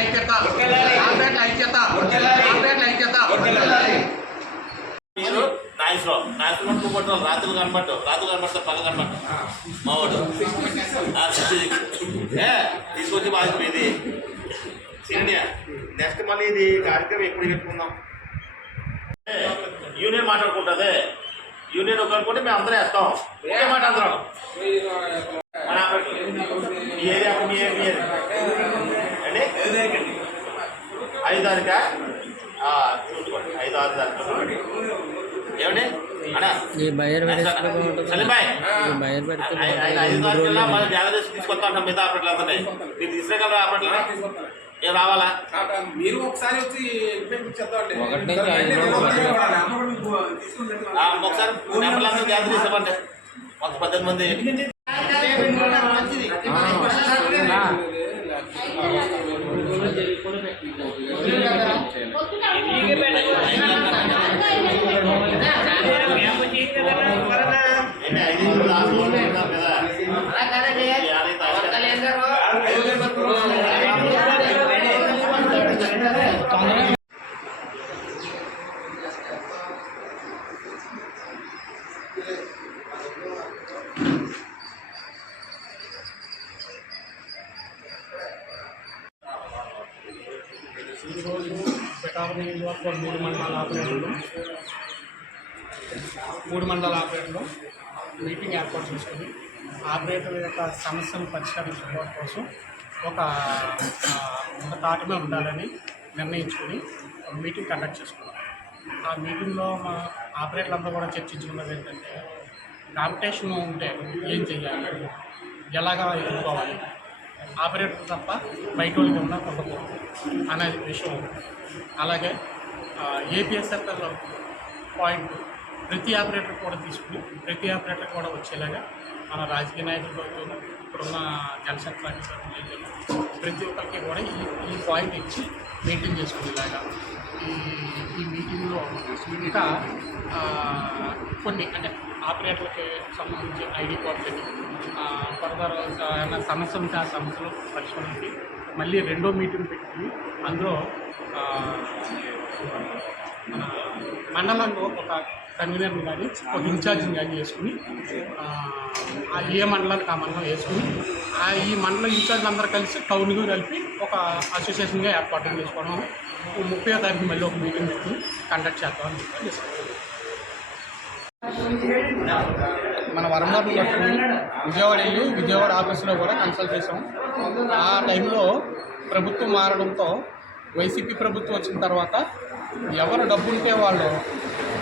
ఐక్యత. ఆపరేట్ల ఐక్యత. ఆపరేట్ల ఐక్యత. మీరు నాగేశ్వరం నాగేశ్వరం నువ్వు కొట్టాలి రాత్రులు కనబట్టు రాత్రులు కనబడతా పగలు కనబట్టు మావాడు. ఏ తీసుకొచ్చి బాధ్యత ఇది. సీనియర్ నెక్స్ట్ మళ్ళీ ఇది కార్యక్రమం ఎప్పుడు పెట్టుకుందాం? ఏ, యూనియన్ మాట్లాడుకుంటుంది. యూనియన్ ఒక అనుకుంటే మేము అందరం వేస్తాం. ఒకే మాట అందరం ఏరియా మీ ఏరియా మీ ఏరియా అండి ఐదు తారీఖా ఆ, చూసుకోండి ఐదు ఆరు తారీఖు ఏమండి అన్నా ఈ బయర్ పెడితే బాగుంటుంది సలీబాయ్ ఈ బయర్ పెడితే ఐ- ఐ- ఐదు తారీఖుల్లో మన జాగ్రత్త తీసుకొస్తా ఉంటాం మిగతా ఆపరేట్లు అందరినీ మీరు తీసుకురాగలరా ఆపరేట్లు ఏం రావాలా మీరు ఒకసారి వచ్చి ఇచ్చేద్దామండి ఒకటి నుంచి ఐదు రోజులు ఆ, ఒకసారి నెంబర్లు అందరూ జాగ్రత్త తీసామండి ఒక పద్దెనిమిది మంది లాస్ట్ ఈరోజు పిఠాపురం నియోజకవర్గం మూడు మండలాల ఆపరేటర్లు మూడు మండల ఆపరేటర్లు మీటింగ్ ఏర్పాటు చేసుకుని ఆపరేటర్ యొక్క సమస్యను పరిష్కరించుకోవడం కోసం ఒక ఒక తాటమే మీద ఉండాలని నిర్ణయించుకుని ఒక మీటింగ్ కండక్ట్ చేసుకున్నాం. ఆ మీటింగ్లో మా ఆపరేటర్లంతా కూడా చర్చించుకున్నది ఏంటంటే కాంపిటీషన్ ఉంటే ఏం చేయాలి ఎలాగా ఎదుర్కోవాలి? ఆపరేటర్ తప్ప బయట వాళ్ళకి ఉన్నా ఉండకూడదు అనేది విషయం అలాగే ఏపీఎస్ఎఫ్ఎల్ పాయింట్ ప్రతి ఆపరేటర్ కూడా తీసుకుని ప్రతి ఆపరేటర్ కూడా వచ్చేలాగా మన రాజకీయ నాయకులు ఇప్పుడున్న జనశక్తి అధికారులు ప్రతి ఒక్కరికి కూడా ఈ ఈ పాయింట్ ఇచ్చి మెయింటైన్ చేసుకునేలాగా ఈ ఈ మీటింగ్లో ఇంకా కొన్ని అంటే ఆపరేటర్లకి సంబంధించి ఐడి కార్డులని ఫర్దర్ ఏమైనా సమస్య ఉంటే ఆ సమస్యలు పరిష్కరించి మళ్ళీ రెండో మీటింగ్ పెట్టుకుని అందులో మన మండలంలో ఒక కన్వీనర్ని కానీ ఒక ఇన్ఛార్జిని కానీ వేసుకుని ఆ, ఏ మండలానికి ఆ మండలం వేసుకుని ఆ ఈ మండలం ఇన్ఛార్జ్లు అందరూ కలిసి టౌన్కి కలిపి ఒక అసోసియేషన్గా ఏర్పాటు చేసుకోవడం ముప్పై తారీఖు మళ్ళీ ఒక మీటింగ్ పెట్టుకుని కండక్ట్ చేద్దామని చెప్పి మన వరంగల్ విజయవాడ వెళ్ళి విజయవాడ ఆఫీసులో కూడా కన్సల్ట్ చేసాం ఆ టైంలో ప్రభుత్వం మారడంతో వైసీపీ ప్రభుత్వం వచ్చిన తర్వాత ఎవరు డబ్బు ఉంటే వాళ్ళు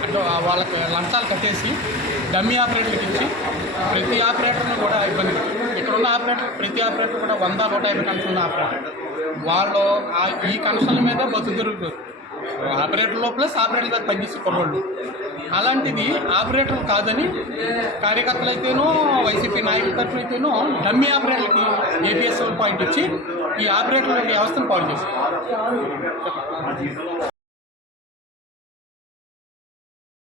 అంటే వాళ్ళకి లంచాలు కట్టేసి డమ్మీ ఆపరేటర్కి ఇచ్చి ప్రతి ఆపరేటర్ని కూడా ఇబ్బంది ఇక్కడ ఉన్న ఆపరేటర్ ప్రతి ఆపరేటర్ కూడా వంద నూట యాభై కన్సల్ ఆపరేటర్. వాళ్ళు ఈ కన్సల్ మీద బతుకు తిరుగుతుంది ఆపరేటర్లో ప్లస్ ఆపరేటర్ పనిచేసే కుర్రోళ్ళు. అలాంటిది ఆపరేటర్ కాదని కార్యకర్తలు అయితేనో వైసీపీ నాయకుల అయితేనో డమ్మీ ఆపరేటర్లకి ఏపీఎస్ పాయింట్ ఇచ్చి ఈ ఆపరేటర్ల వ్యవస్థను పాడు చేశారు.